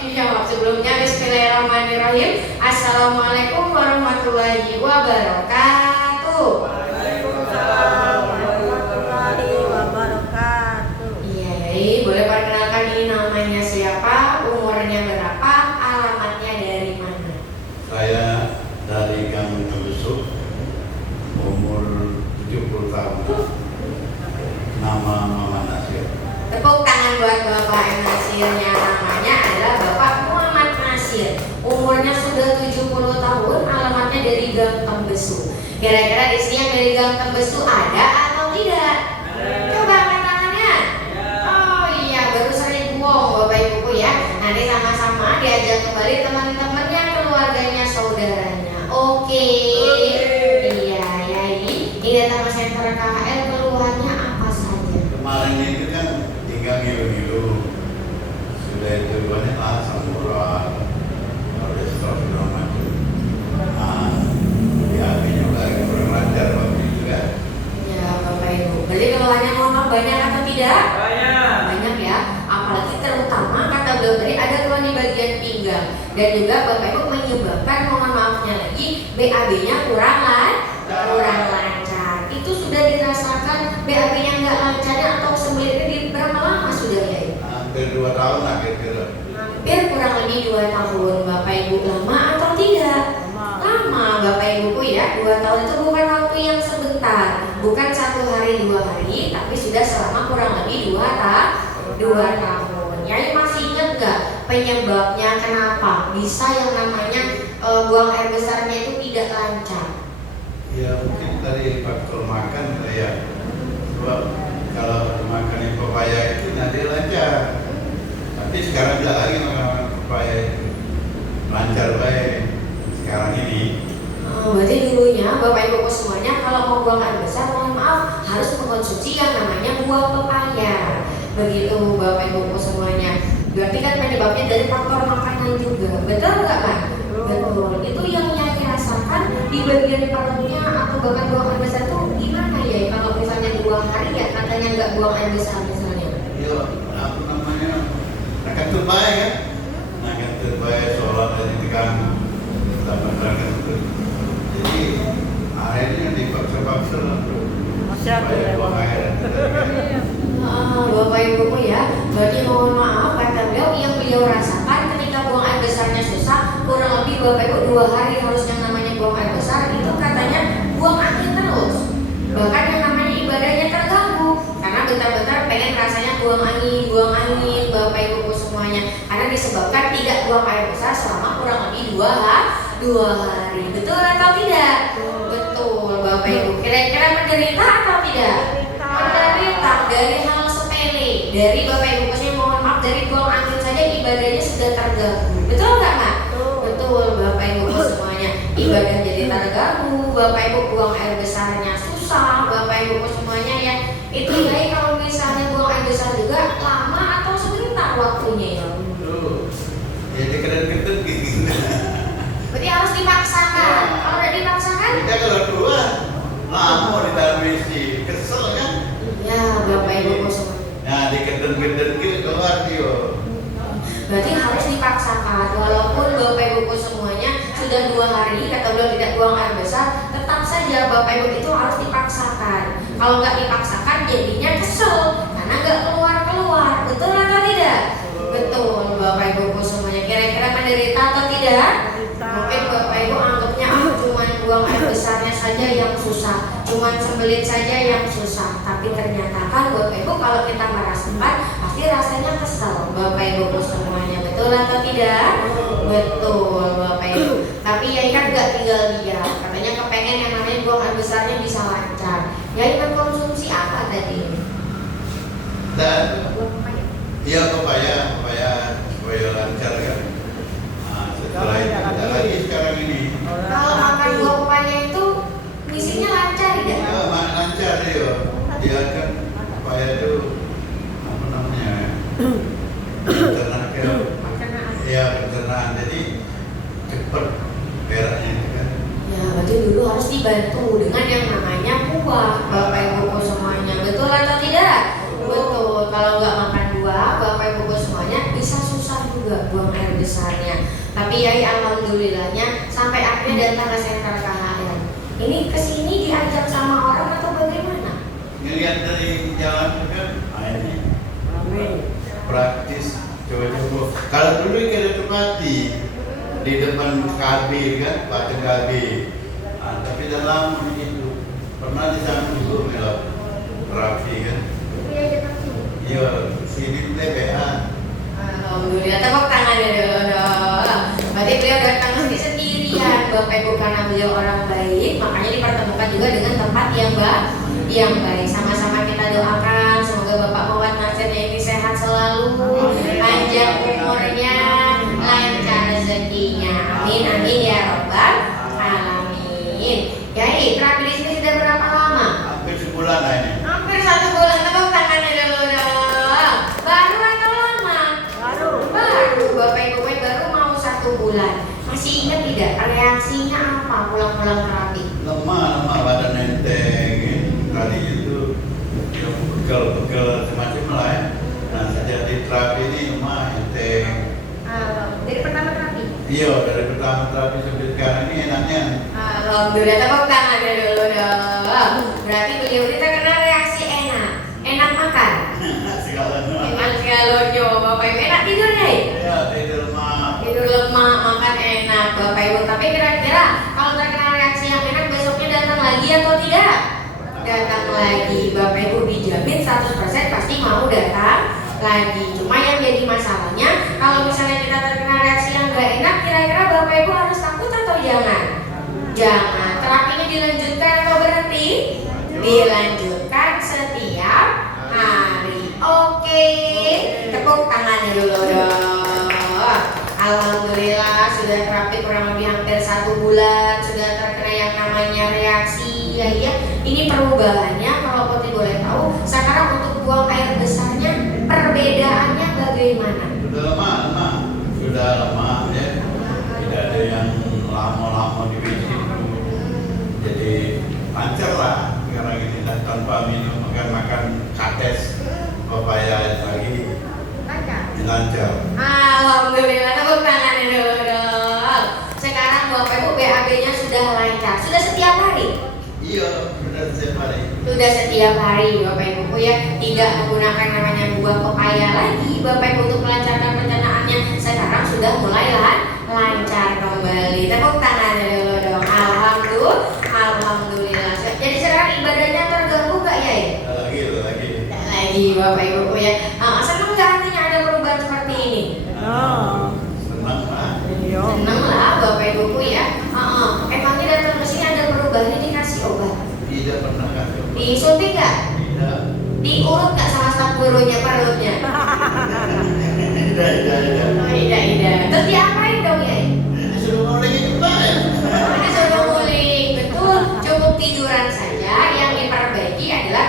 Dijawab sebelumnya. Bismillahirrahmanirrahim. Assalamualaikum warahmatullahi wabarakatuh. Waalaikumsalam warahmatullahi wabarakatuh. Iya, boleh perkenalkan ini namanya siapa, umurnya berapa, alamatnya dari mana? Saya dari Gang Tembesuk, umur 70 tahun. Nama Mama Nasir. Tepuk tangan buat Bapak Nasirnya. Namanya adalah Bapak Muhammad Nasir. Umurnya sudah 70 tahun, alamatnya dari Gang Tembesuk. Kira-kira di sini yang dari Gang Tembesuk ada atau tidak? Coba angkat tangannya. Oh iya, baru sering buang Bapak Ibu ya. Nanti sama-sama diajak kembali teman-temannya, keluarganya, saudaranya. Oke. Iya, ya ini datang ke Center KHL, keluhannya apa saja? Kemarin itu kan tinggal ngilu-ngilu. Sudah itu banyak asam urat, kolesterol segala macam. Di hatinya lagi kurang lancar waktu itu kan. Ya Bapak Ibu, berarti keluhannya mohon maaf banyak atau tidak? Banyak ya, apalagi terutama kata beliau tadi ada keluhan di bagian pinggang. Dan juga Bapak Ibu menyebabkan, mohon maafnya lagi, BAB-nya kurang lancar. Itu sudah dirasakan BAB-nya nggak lancarnya atau sembuhnya di berapa lama sudah ya? Hampir 2 tahun kira-kira. Hampir kurang lebih 2 tahun. Bapak Ibu lama atau tidak? Lama Bapak Ibu ya. 2 tahun itu bukan waktu yang sebentar, bukan 1 hari 2 hari, tapi sudah selama kurang lebih 2 tahun. Nyai masih ingat nggak penyebabnya kenapa bisa yang namanya buang air besarnya itu tidak lancar? Ya mungkin dari faktor makan ya. Sebab kalau makan yang pepaya itu nanti lancar. Tapi sekarang tidak lagi makan pepaya itu lancar baik sekarang ini. Berarti dulunya Bapak Ibu semuanya kalau mau buang air besar, mohon maaf harus mengkonsumsi yang namanya buah pepaya. Begitu Bapak Ibu semuanya. Berarti kan penyebabnya dari faktor makanan juga. Betul nggak Pak? Betul. Itu yang Nyai rasakan di bagian perutnya atau bahkan buang air besar itu gimana ya? Kalau misalnya 2 hari ya katanya nggak buang air besar misalnya. Iya, apa namanya? Nakan terbaik kan? Nakan terbaik sholat dari diganggu. Kita berangkat itu. Jadi akhirnya dipaksa-paksa supaya buang air. Bapak Ibu ya, berarti mohon maaf kata beliau yang beliau rasakan ketika buang air besarnya susah, kurang lebih Bapak Ibu 2 hari harus yang namanya buang air besar itu katanya buang angin terus. Bahkan yang namanya ibadahnya terganggu karena bentar-bentar pengen rasanya buang angin Bapak Ibu semuanya, karena disebabkan tidak buang air besar selama kurang lebih 2 hari. Betul atau tidak? Betul Bapak Ibu. Kira-kira menderita atau tidak? Menderita dari hal sepele, dari Bapak Ibu maksudnya mohon maaf dari buang angin saja ibadahnya sudah terganggu. Betul nggak Mak? Betul Bapak Ibu semuanya, ibadah jadi terganggu. Bapak Ibu buang air besarnya susah. Bapak Ibu semuanya ya. Itu ya kalau misalnya buang air besar juga lama atau sebentar waktunya ya? Jadi keren-keren gitu. Berarti harus dipaksakan. Kalau udah dipaksakan? Kita kalau keluar lama di dalam WC, kesel kan? Ya Bapak Ibu semuanya. Nah dikeden-keden gitu keluar dia. Berarti harus dipaksakan. Walaupun Bapak Ibu semuanya sudah 2 hari kata beliau tidak buang air besar, tetap saja Bapak Ibu itu harus dipaksakan. Kalau nggak dipaksakan jadinya kesel karena nggak keluar. Betul atau tidak? Betul Bapak Ibu semuanya. Kira-kira menderita atau tidak? Mungkin Bapak Ibu anggapnya cuman buang air besarnya saja yang susah, cuman sembelit saja yang susah. Tapi ternyata kan Bapak Ibu kalau kita merasakan pasti rasanya kesel Bapak Ibu semuanya. Betul atau tidak? Betul Bapak Ibu. Tapi ya kan nggak tinggal dia, katanya kepengen yang namanya buang air besarnya bisa lancar. Ya mengkonsumsi apa tadi? Dan iya pepaya supaya lancar kan. Nah, setelah itu tidak lagi sekarang ini. Kalau makan buah pepaya itu misinya lancar tidak? Ya lancar dia. Dia kan pepaya itu apa namanya? Pencernaan. Ya pencernaan. Jadi cepat beraknya itu kan. Ya berarti dulu harus dibantu dengan yang namanya buah Bapak Ibu semuanya. Betul atau tidak? Betul. Kalau nggak makan buah Bapak Ibu semuanya bisa susah juga. juga buang air besarnya. Tapi ya alhamdulillahnya sampai akhirnya datang ke senter KHR. Ini kesini diajak sama orang atau bagaimana? Ngelihat dari jalan kan airnya Amin. praktis, coba-coba. Kalau dulu kita tempati di depan KB kan, Pak KB. Nah, tapi dalam itu pernah di sana dulu melok terapi kan. Iya, sini TPA. Alhamdulillah, tepuk tangan ya dulu dong. Berarti beliau datang ke sini sendirian, Bapak Ibu, karena beliau orang baik, makanya dipertemukan juga dengan tempat yang baik. Sama-sama kita doakan semoga Bapak Muhammad Nasirnya ini sehat selalu, panjang umurnya, lancar rezekinya. Amin amin ya robbal alamin. Yai, terapi di sini sudah berapa lama? Hampir sebulan lah ini. Hampir 1 bulan. Tepuk tangannya dulu dong. Baru atau lama? Baru, Bapak Ibu, baru mau 1 bulan. Masih ingat tidak reaksinya apa pulang-pulang terapi? Lemah badan enteng ya. Kali itu yang pegel semacam lah ya. Nah sejak di terapi ini lemah enteng. Dari pertama terapi? Iya, dari pertama terapi sampai sekarang ini enaknya. Alhamdulillah, tepuk tangannya dulu dong. Berarti beliau ini terkena reaksi enak makan. Segalanya. Enak segalanya, Bapak Ibu, enak tidur deh. Iya, tidur lemah. Tidur lemah, makan enak, Bapak Ibu. Tapi kira-kira kalau terkena reaksi yang enak besoknya datang lagi atau tidak? Datang lagi, Bapak Ibu, dijamin 100% pasti mau datang lagi. Cuma yang jadi masalahnya kalau misalnya kita terkena reaksi yang gak enak, kira-kira Bapak Ibu harus takut atau jangan? Jangan. Terapinya dilanjutkan atau berhenti? Dilanjutkan setiap hari. Oke, tepuk tangannya dulu dong. Alhamdulillah sudah terapi kurang lebih hampir 1 bulan, sudah terkena yang namanya reaksi. Ya, ini perubahannya kalau Putri boleh tahu. Sekarang untuk buang air besarnya perbedaannya bagaimana? Sudah lama ya. Tidak ada yang lama-lama di WC. Jadi lancar lah sekarang ini tanpa minum makan kates papaya lagi lancar. Alhamdulillah, tepuk tangannya dulu dong. Sekarang Bapak Ibu BAB-nya sudah lancar. Sudah setiap hari? Iya, sudah setiap hari. Sudah setiap hari Bapak Ibu ya. Tidak menggunakan namanya buah pepaya lagi Bapak Ibu untuk melancarkan pencernaannya. Sekarang sudah mulai lancar kembali. Tepuk tangannya dulu dong. Alhamdulillah. Jadi sekarang ibadahnya terganggu gak ya? Lagi Bapak Ibu ya. Senang gak hatinya ada perubahan seperti ini? Senang lah. Senang lah Bapak Ibu ya. Emangnya datang ke sini ada perubahan, dikasih obat? Tidak pernah kan? Disuntik gak? Tidak. Diurut gak sama staf gurunya perutnya? Tidak. Terus diapain dong ya? Disuruh nguling itu ya. Disuruh nguling, betul. Cukup tiduran saja. Yang diperbaiki adalah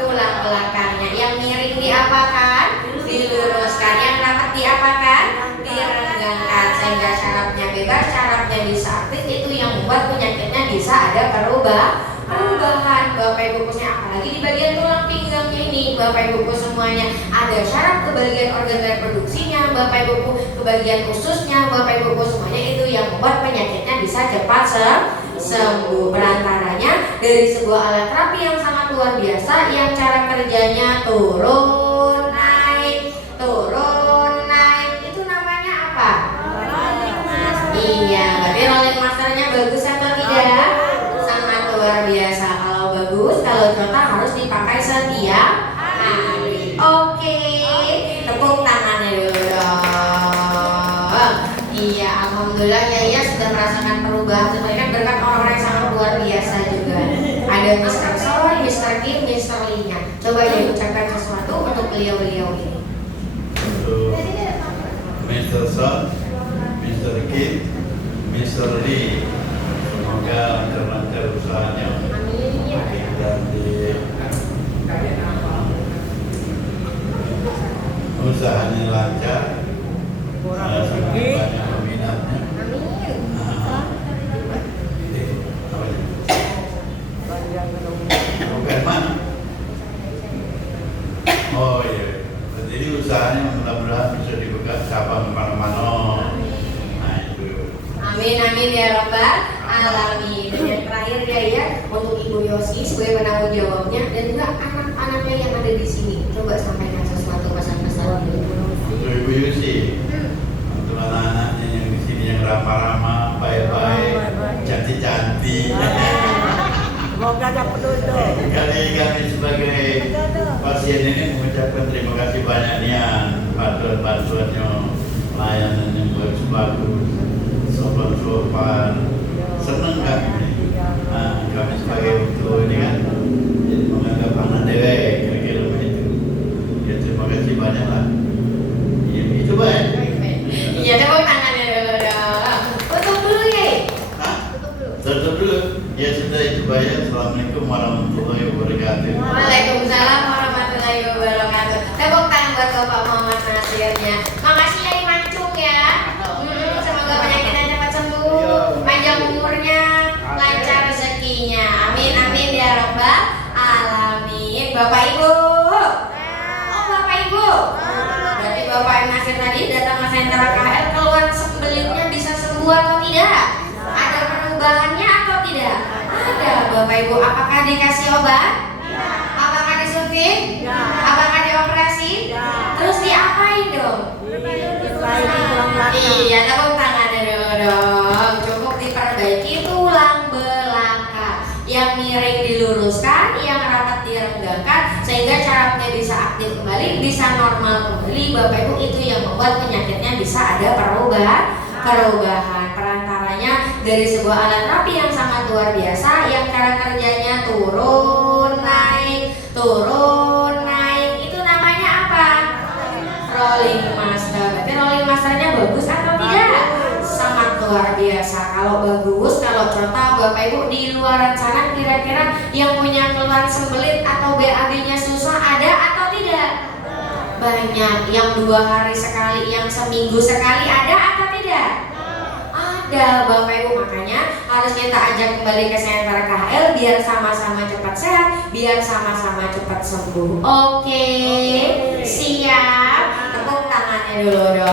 tulang belakangnya. Yang miring diapakan? Diluruskan. Yang rapat diapakan? Direnggangkan sehingga syarafnya bebas, syarafnya bisa aktif. Itu yang membuat penyakitnya bisa ada perubahan Bapak Ibu khususnya, apalagi di bagian tulang pinggangnya ini Bapak Ibu semuanya ada syaraf ke bagian organ reproduksinya, Bapak Ibu ke bagian ususnya, Bapak Ibu semuanya itu yang membuat penyakitnya bisa cepat sembuh. Berantaranya dari sebuah alat terapi yang sangat luar biasa yang cara kerjanya turun naik itu namanya apa? Iya, berarti rolling masternya bagus atau tidak? Sangat luar biasa. Kalau bagus, kalau contoh harus dipakai setiap hari. Oke, tepuk tangannya dulu dong. Iya, alhamdulillah ya sudah merasakan perubahan. Sebenarnya berkat orang-orang yang sangat luar biasa juga. Ada Mr. Soy, Mr. Kim, Mr. Lee-nya. Coba ya ucapkan sesuatu untuk beliau-beliau ini. Untuk Mr. Son, Mr. Kim, Mr. Lee, semoga lancar-lancar usahanya. Amin. Dan usahanya lancar, semakin banyak peminatnya. Bukan mana? Oh iya, jadi usahanya mudah-mudahan bisa dibuka cabang mana-mana. Nah itu. Amin amin ya rabbal alamin. Dan yang terakhir ya untuk Ibu Yosi sebagai penanggung jawabnya dan juga anak-anaknya yang ada di sini. Coba sampaikan sesuatu pesan-pesan Untuk Ibu Yusi, untuk anak-anaknya yang di sini yang ramah-ramah, baik-baik, cantik-cantik. Semoga dapat duduk. Kami sebagai pasien ini mengucapkan terima kasih banyak Nian, bantuannya, layanan yang bagus, sopan-sopan, senang kami. Nah, kami sebagai untuk ini kan jadi menganggap anak dewe kira-kira begitu. Ya terima kasih banyak lah. Ya, itu baik. Iya, tepuk tangannya dulu dong. Tutup dulu ya. Hah? Tutup dulu. Tutup dulu. Ya sudah itu baik. Assalamualaikum warahmatullahi wabarakatuh. Waalaikumsalam warahmatullahi wabarakatuh. Tepuk tangan buat Bapak Muhammad Nasirnya. Makasih ya Mancung ya. Semoga penyakitnya cepat sembuh, panjang umurnya, lancar rezekinya. Amin amin ya rabbal alamin. Bapak Ibu. Oh Bapak Ibu. Berarti Bapak Nasir tadi datang ke sentra KL, keluhan sembelitnya bisa sembuh atau tidak? Ada perubahannya atau tidak? Ada Bapak Ibu. Apakah dikasih obat? Apakah disuntik? Apakah dioperasi? Terus diapain dong? Iya, tepuk tangannya dulu dong. Cukup diperbaiki tulang belakang yang miring diluruskan, yang rapat direnggangkan sehingga caranya bisa aktif kembali, bisa normal kembali. Bapak Ibu, itu yang membuat penyakitnya bisa ada perubahan. Perantaranya dari sebuah alat terapi yang sangat luar biasa yang cara kerjanya turun naik. Itu namanya apa? Rolling master. Berarti rolling masternya bagus atau tidak? Sangat luar biasa. Kalau bagus, kalau contoh Bapak Ibu di luaran sana kira-kira yang punya keluhan sembelit atau BAB-nya susah ada atau tidak? Banyak. Yang 2 hari sekali, yang seminggu sekali ada atau tidak? Ada Bapak Ibu, makanya harus kita ajak kembali ke sentra KL biar sama-sama cepat sehat, biar sama-sama cepat sembuh. Oke, siap. Tepuk tangannya dulu dong.